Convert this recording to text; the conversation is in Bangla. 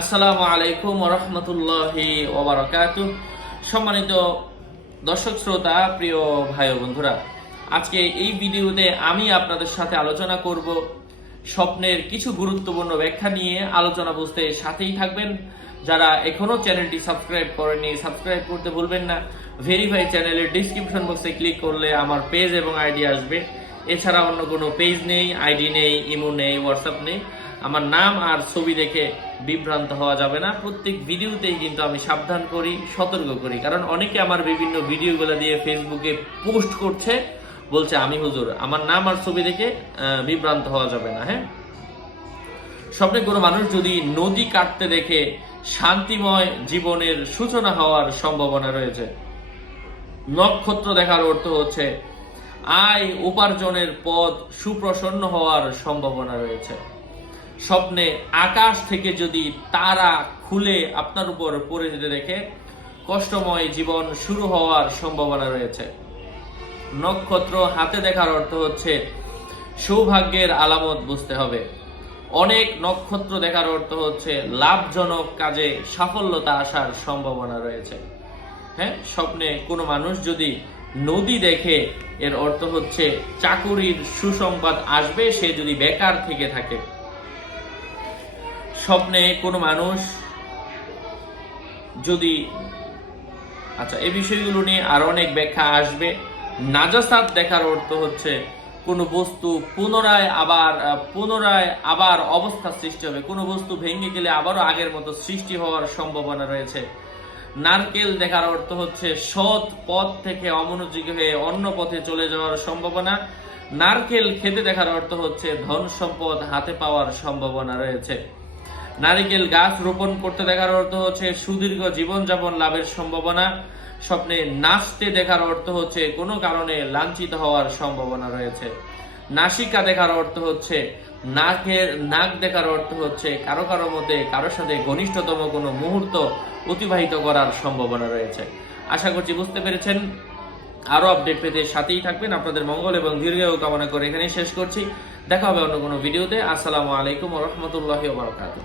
আসসালামু আলাইকুম রহমতুল্লাহি ওবরাকাতু সম্মানিত দর্শক শ্রোতা, প্রিয় ভাই বন্ধুরা, আজকে এই ভিডিওতে আমি আপনাদের সাথে আলোচনা করব স্বপ্নের কিছু গুরুত্বপূর্ণ ব্যাখ্যা নিয়ে। আলোচনা বুঝতে সাথেই থাকবেন। যারা এখনও চ্যানেলটি সাবস্ক্রাইব করেনি সাবস্ক্রাইব করতে ভুলবেন না। ভেরিফাই চ্যানেলের ডিসক্রিপশন বক্সে ক্লিক করলে আমার পেজ এবং আইডি আসবে। এছাড়া অন্য কোনো পেজ নেই আইডি নেই ইমো নেই হোয়াটসঅ্যাপ নেই। আমার নাম আর ছবি দেখে বিভ্রান্ত হওয়া যাবে না। প্রত্যেক ভিডিওতেই কিন্তু আমি সাবধান করি, সতর্ক করি। কারণ অনেকে আমার বিভিন্ন ভিডিওগুলো দিয়ে ফেসবুকে পোস্ট করছে, বলছে, আমি হুজুর, আমার নাম আর ছবি দেখে বিভ্রান্ত হওয়া যাবে না। হ্যাঁ? স্বপ্নে কোনো মানুষ যদি নদী কাটতে দেখে শান্তিময় জীবনের সূচনা হওয়ার সম্ভাবনা রয়েছে। নক্ষত্র দেখার অর্থ হচ্ছে, আয় উপার্জনের পথ সুপ্রসন্ন হওয়ার সম্ভাবনা রয়েছে। স্বপ্নে আকাশ থেকে যদি তারা খুলে আপনার উপর পড়ে যেতে দেখে, কষ্টময় জীবন শুরু হওয়ার সম্ভাবনা রয়েছে। নক্ষত্র হাতে দেখার অর্থ হচ্ছে, সৌভাগ্যের আলামত বুঝতে হবে। অনেক নক্ষত্র দেখার অর্থ হচ্ছে, লাভজনক কাজে সাফল্যতা আসার সম্ভাবনা রয়েছে। হ্যাঁ স্বপ্নে কোনো মানুষ যদি নদী দেখে, এর অর্থ হচ্ছে, চাকুরির সুসংবাদ আসবে, সে যদি বেকার থেকে থাকে। স্বপ্নে কোনো মানুষ যদি আচ্ছা এই বিষয়গুলো নিয়ে আরও অনেক ব্যাখ্যা আসবে। নাজাসাত দেখার অর্থ হচ্ছে কোনো বস্তু পুনরায় আবার পুনরায় আবার অবস্থা সৃষ্টি হবে। কোনো বস্তু ভেঙে গেলে আবারও আগের মতো সৃষ্টি হওয়ার সম্ভাবনা রয়েছে। নারকেল দেখার অর্থ হচ্ছে সৎ পথ থেকে অমনোযোগী হয়ে অন্য পথে চলে যাওয়ার সম্ভাবনা। নারকেল খেতে দেখার অর্থ হচ্ছে ধন সম্পদ হাতে পাওয়ার সম্ভাবনা রয়েছে। নারিকেল গাছ রোপণ করতে দেখার অর্থ হচ্ছে সুদীর্ঘ জীবনযাপন লাভের সম্ভাবনা। স্বপ্নে নাচতে দেখার অর্থ হচ্ছে কোনো কারণে লাঞ্ছিত হওয়ার সম্ভাবনা রয়েছে। নাসিকা দেখার অর্থ হচ্ছে নাকের নাক দেখার অর্থ হচ্ছে কারও কারও মধ্যে কারোর সাথে ঘনিষ্ঠতম কোনো মুহূর্ত অতিবাহিত করার সম্ভাবনা রয়েছে। আশা করছি বুঝতে পেরেছেন। আরও আপডেট পেতে সাথেই থাকবেন। আপনাদের মঙ্গল এবং দীর্ঘায়ু কামনা করে এখানেই শেষ করছি। দেখা হবে অন্য কোনো ভিডিওতে। আসসালামু আলাইকুম রহমতুল্লাহ বারকাতুহ।